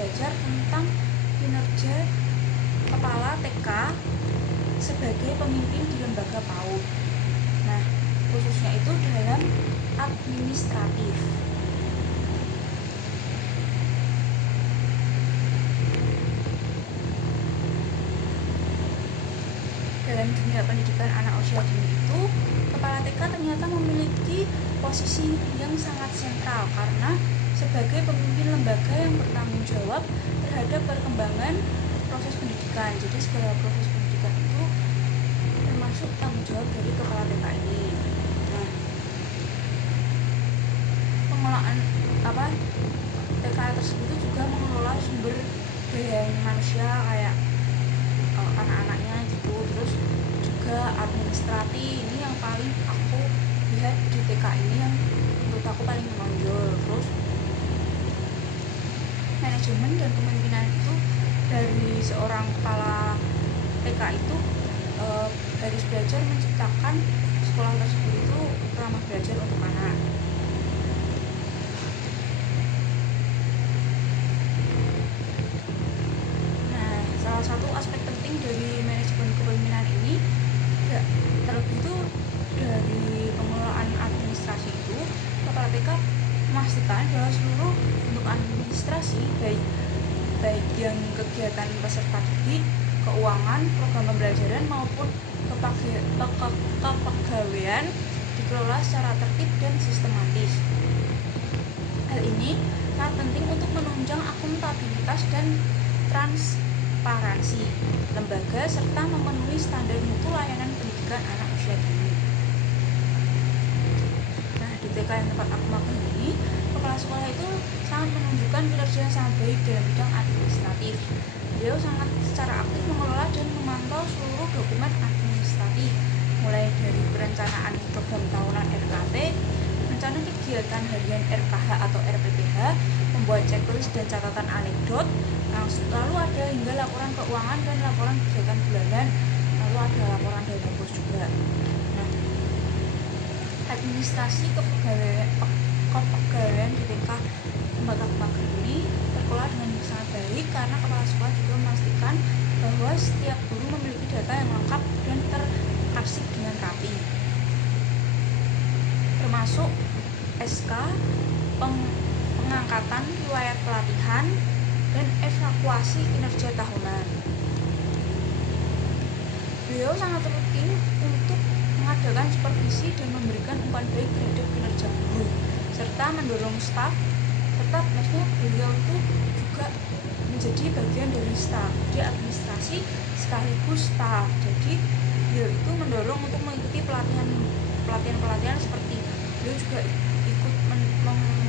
belajar tentang kinerja kepala TK sebagai pemimpin di lembaga PAUD. Nah, khususnya itu dalam administratif. Dalam dunia pendidikan anak usia dini itu, kepala TK ternyata memiliki posisi yang sangat sentral karena sebagai pemimpin lembaga yang bertanggung jawab terhadap perkembangan proses pendidikan. Jadi segala proses pendidikan itu termasuk tanggung jawab dari kepala TK ini. Nah, pengelolaan TK tersebut juga mengelola sumber daya manusia kayak anak-anaknya gitu, terus juga administrasi. Ini yang paling aku lihat di TK ini yang menurut aku paling menonjol. Terus manajemen dan kepemimpinan itu dari seorang kepala TK itu harus belajar menciptakan sekolah tersebut itu ramah belajar untuk anak. Nah, salah satu aspek penting dari manajemen kepemimpinan ini terlebih itu dari pengelolaan administrasi itu, kepala TK memastikan bahwa seluruh bentuk administrasi baik yang kegiatan peserta didik, keuangan, program pembelajaran maupun kepegawaian dikelola secara tertib dan sistematis. Hal ini sangat penting untuk menunjang akuntabilitas dan transparansi lembaga serta memenuhi standar mutu layanan pendidikan anak usia dini. Nah, di TK yang tempat aku magang ini, kepala sekolah itu sangat menunjukkan kinerja yang sangat baik dalam bidang administratif. Beliau sangat secara aktif mengelola dan memantau seluruh dokumen administratif, mulai dari perencanaan program tahunan RKT, rencana kegiatan harian RKH atau RPPH, membuat checklist dan catatan anekdot, lalu ada hingga laporan keuangan dan laporan kegiatan bulanan, lalu ada laporan dana bos juga. Nah, administrasi kepegawaian di TK tempat aku magang ini terkelola dengan sangat baik karena kepala sekolah juga memastikan bahwa setiap guru memiliki data yang lengkap dan terarsip dengan rapi, termasuk SK, pengangkatan riwayat pelatihan, dan evaluasi kinerja tahunan. Beliau sangat rutin untuk mengadakan supervisi dan memberikan umpan baik terhadap kinerja guru, serta mendorong staf, serta maksudnya beliau itu juga menjadi bagian dari staf, dia administrasi sekaligus staf. Jadi beliau itu mendorong untuk mengikuti pelatihan seperti beliau juga ikut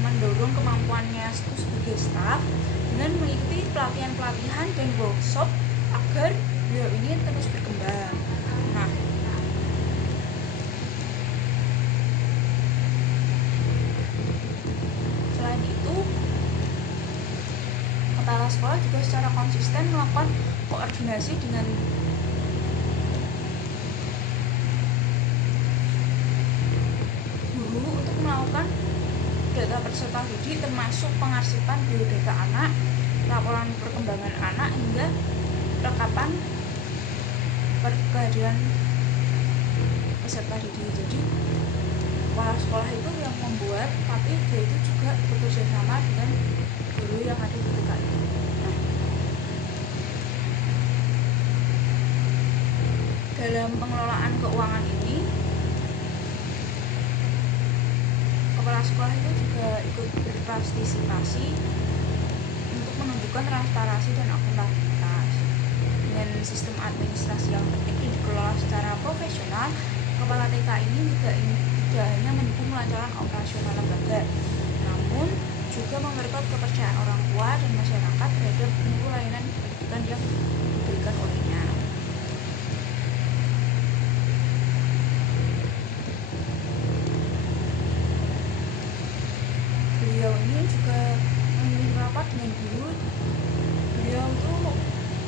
mendorong kemampuannya sebagai staf dengan mengikuti pelatihan dan workshop agar beliau ini terus berkembang. Nah, selain itu, kepala sekolah juga secara konsisten melakukan koordinasi dengan guru untuk melakukan data peserta didik, termasuk pengarsipan biodata anak, laporan perkembangan anak, hingga rekapan kehadiran peserta didik. Jadi kepala sekolah itu yang membuat, tapi dia itu juga bekerja sama dengan guru yang ada di TK itu. Nah, dalam pengelolaan keuangan ini, kepala sekolah itu juga ikut berpartisipasi untuk menunjukkan transparansi dan akuntabilitas. Dengan sistem administrasi yang tertib dan dikelola secara profesional, kepala TK ini tidak hanya mendukung kelancaran operasional lembaga, namun juga memperkuat kepercayaan orang tua dan masyarakat terhadap mutu layanan pendidikan yang diberikan olehnya. Beliau ini juga memimpin rapat dengan guru. Beliau itu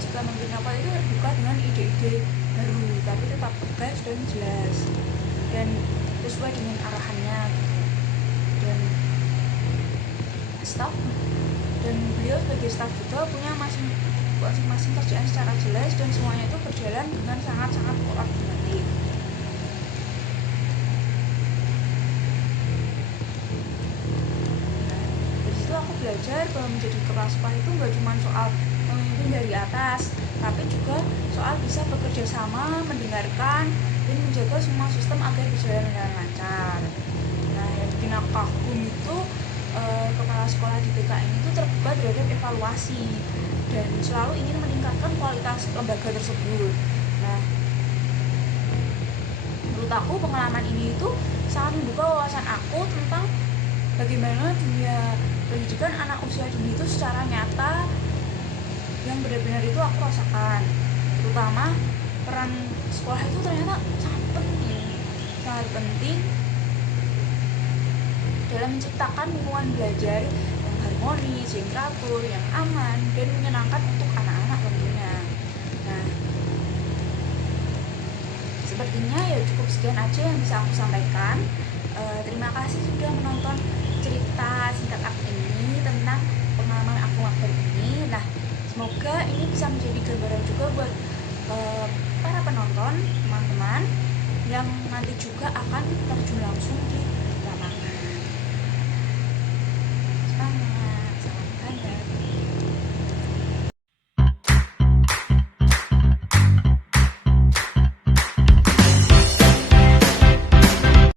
jika memimpin rapat itu buka dengan ide-ide baru, tapi tetap tegas dan jelas dan sesuai dengan arahannya. Dan staf dan dan beliau sebagai staf juga punya masing-masing kerjaan secara jelas dan semuanya itu berjalan dengan sangat-sangat koordinatif. Nah, dari situ aku belajar bahwa menjadi kepala sekolah itu nggak cuma soal memimpin dari atas, tapi juga soal bisa bekerja sama, mendengarkan, dan menjaga semua sistem agar berjalan dengan lancar. Nah, yang bikin aku kagum itu kepala sekolah di PKN itu terbuka terhadap evaluasi dan selalu ingin meningkatkan kualitas lembaga tersebut. Nah, menurut aku pengalaman ini itu sangat membuka wawasan aku tentang bagaimana dunia pendidikan anak usia dini itu secara nyata yang benar-benar itu aku rasakan. Terutama peran sekolah itu ternyata sangat penting dalam menciptakan lingkungan belajar yang harmonis, yang teratur, yang aman, dan menyenangkan untuk anak-anak tentunya. Nah, sepertinya ya cukup sekian aja yang bisa aku sampaikan. Terima kasih sudah menonton cerita singkat aku ini tentang pengalaman aku magang ini. Nah, semoga ini bisa menjadi gambaran juga buat para penonton, teman-teman yang nanti juga akan terjun langsung di